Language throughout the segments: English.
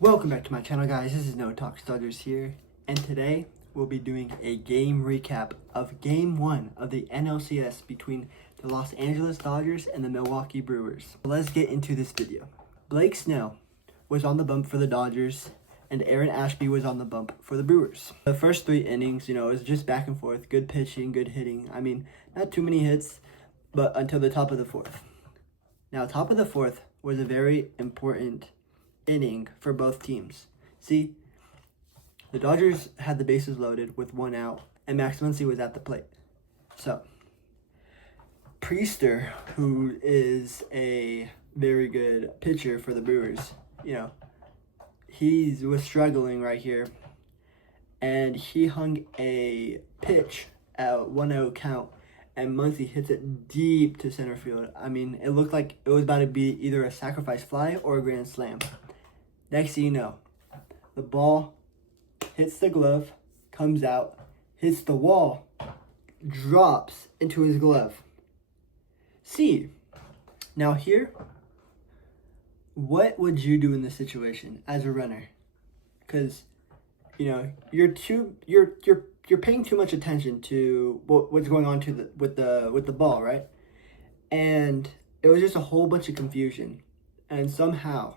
Welcome back to my channel, guys. This is No Talks Dodgers here, and today we'll be doing a game recap of Game 1 of the NLCS between the Los Angeles Dodgers and the Milwaukee Brewers. Let's get into this video. Blake Snell was on the bump for the Dodgers, and Aaron Ashby was on the bump for the Brewers. The first 3 innings, it was just back and forth, good pitching, good hitting. I mean, not too many hits, but until the top of the 4th. Now, top of the 4th was a very important inning for both teams. See, the Dodgers had the bases loaded with 1 out, and Max Muncy was at the plate. So, Priester, who is a very good pitcher for the Brewers, he was struggling right here, and he hung a pitch at 1-0 count, and Muncy hits it deep to center field. I mean, it looked like it was about to be either a sacrifice fly or a grand slam. Next thing you know, the ball hits the glove, comes out, hits the wall, drops into his glove. See, now here, what would you do in this situation as a runner? Because, you're paying too much attention to what's going on with the ball, right? And it was just a whole bunch of confusion, and somehow,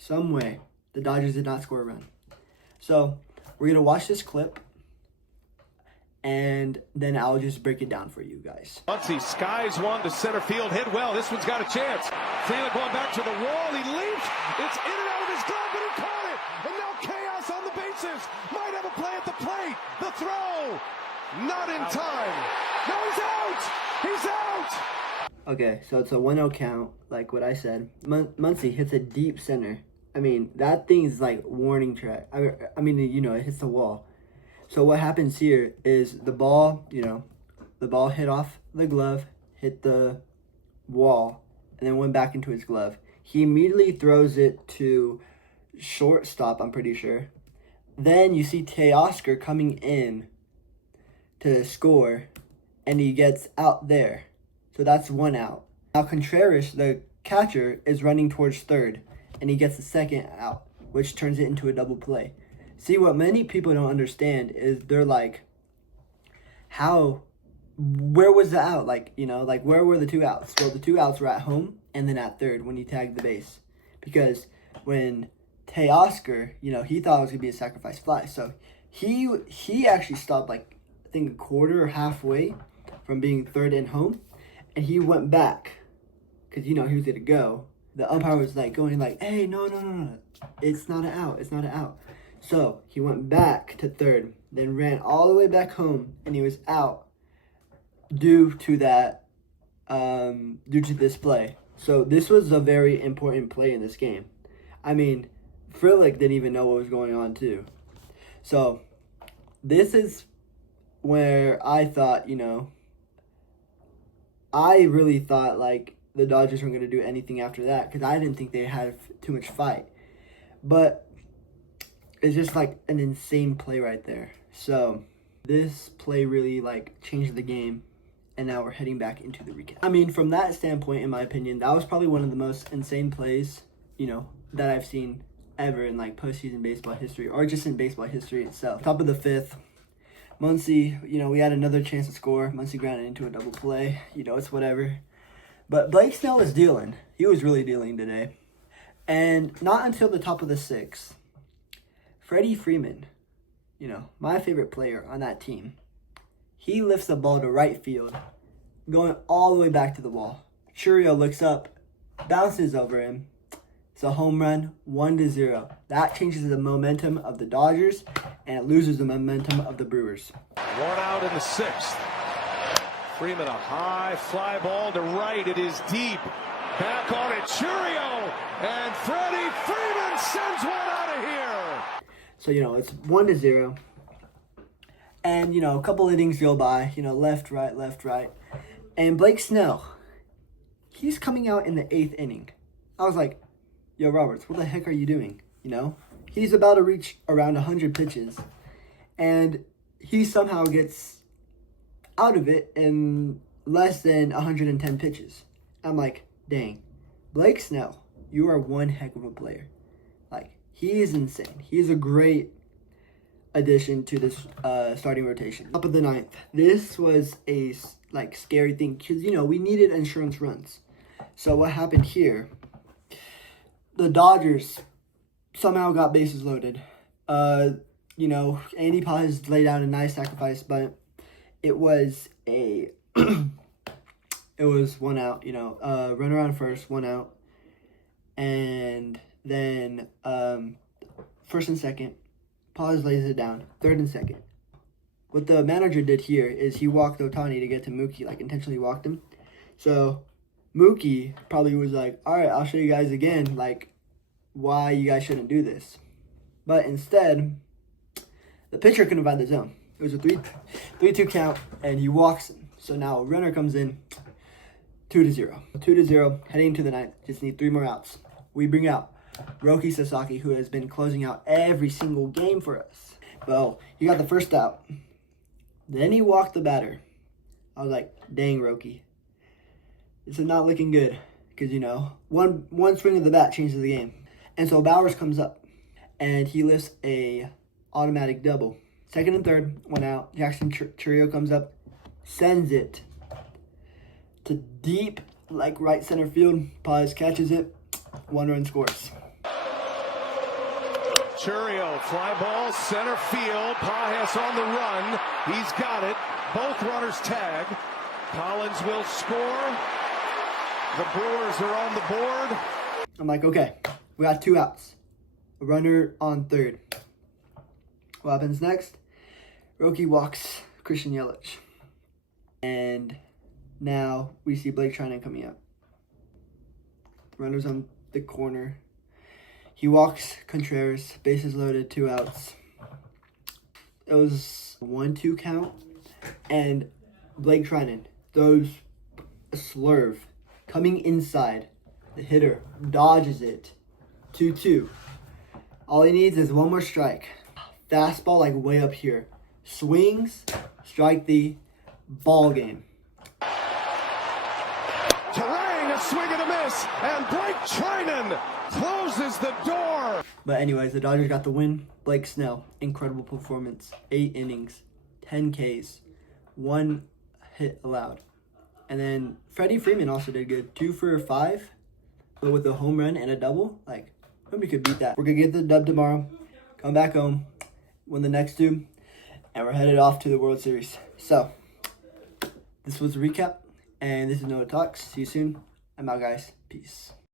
some way, the Dodgers did not score a run. So, we're going to watch this clip, and then I'll just break it down for you guys. Muncy skies one to center field, hit well. This one's got a chance. Freeland going back to the wall. He leaps. It's in and out of his glove, but he caught it. And now chaos on the bases. Might have a play at the plate. The throw. Not in time. No, he's out. He's out. Okay, so it's a 1-0 count, like what I said. Muncy hits a deep center. I mean, that thing is like warning track. I mean, it hits the wall. So what happens here is the ball hit off the glove, hit the wall, and then went back into his glove. He immediately throws it to shortstop, I'm pretty sure. Then you see Teoscar coming in to score, and he gets out there. So that's 1 out. Now Contreras, the catcher, is running towards third, and he gets the 2nd out, which turns it into a double play. See, what many people don't understand is they're like, where was the out? Where were the 2 outs? Well, the 2 outs were at home and then at third when he tagged the base. Because when Teoscar, he thought it was going to be a sacrifice fly. So he actually stopped, I think a quarter or halfway from being third and home. And he went back because, he was going to go. The umpire was going hey, no. It's not an out. It's not an out. So he went back to third, then ran all the way back home, and he was out due to this play. So this was a very important play in this game. I mean, Frelick didn't even know what was going on too. So this is where I thought, I really thought the Dodgers weren't going to do anything after that because I didn't think they had too much fight. But it's just an insane play right there. So this play really changed the game, and now we're heading back into the recap. I mean, from that standpoint, in my opinion, that was probably one of the most insane plays, that I've seen ever in postseason baseball history, or just in baseball history itself. Top of the 5th, Muncy, we had another chance to score. Muncy grounded into a double play. It's whatever. But Blake Snell was dealing. He was really dealing today. And not until the top of the 6th, Freddie Freeman, my favorite player on that team, he lifts the ball to right field, going all the way back to the wall. Churio looks up, bounces over him. It's a home run, 1-0. That changes the momentum of the Dodgers, and it loses the momentum of the Brewers. 1 out in the 6th. Freeman, a high fly ball to right. It is deep. Back on it, Churio, and Freddie Freeman sends one out of here. So, it's 1-0. And, a couple innings go by, left, right. And Blake Snell, he's coming out in the 8th inning. I was like, yo, Roberts, what the heck are you doing? He's about to reach around 100 pitches. And he somehow gets out of it in less than 110 pitches. I'm like, dang, Blake Snell, you are one heck of a player. He is insane. He's a great addition to this starting rotation. Top of the ninth. This was a scary thing because we needed insurance runs. So what happened here? The Dodgers somehow got bases loaded. Andy Paz laid out a nice sacrifice, but it was it was 1 out. Runner on first, 1 out, and then first and second. Paz lays it down. Third and second. What the manager did here is he walked Ohtani to get to Mookie, intentionally walked him. So Mookie probably was like, all right, I'll show you guys again, why you guys shouldn't do this. But instead, the pitcher couldn't find the zone. It was a 3-2 count, and he walks him. So now a runner comes in, 2-0. 2-0, heading into the ninth. Just need 3 more outs. We bring out Roki Sasaki, who has been closing out every single game for us. Well, he got the first out. Then he walked the batter. I was like, dang, Roki. This is not looking good. Because, one swing of the bat changes the game. And so Bowers comes up. And he lifts a automatic double. Second and third, 1 out. Jackson Chourio comes up. Sends it to deep, right center field. Paz catches it. 1 run scores. Chourio, fly ball, center field. Pajas on the run. He's got it. Both runners tag. Collins will score. The Brewers are on the board. I'm like, okay, we got 2 outs. A runner on third. What happens next? Roki walks Christian Yelich. And now we see Blake Trinan coming up. Runners on the corner. He walks Contreras, bases loaded, 2 outs. It was a 1-2 count, and Blake Trinan throws a slurve coming inside. The hitter dodges it, 2-2. All he needs is 1 more strike. Fastball way up here. Swings, strike the ball game. Terang, a swing and a miss, and Blake Trinan closes the door. But anyways, the Dodgers got the win. Blake Snell, incredible performance. 8 innings, 10 Ks, 1 hit allowed. And then Freddie Freeman also did good. 2 for 5, but with a home run and a double. Nobody could beat that. We're going to get the dub tomorrow, come back home, win the next 2, and we're headed off to the World Series. So, this was a recap, and this is Noah Talks. See you soon. I'm out, guys. Peace.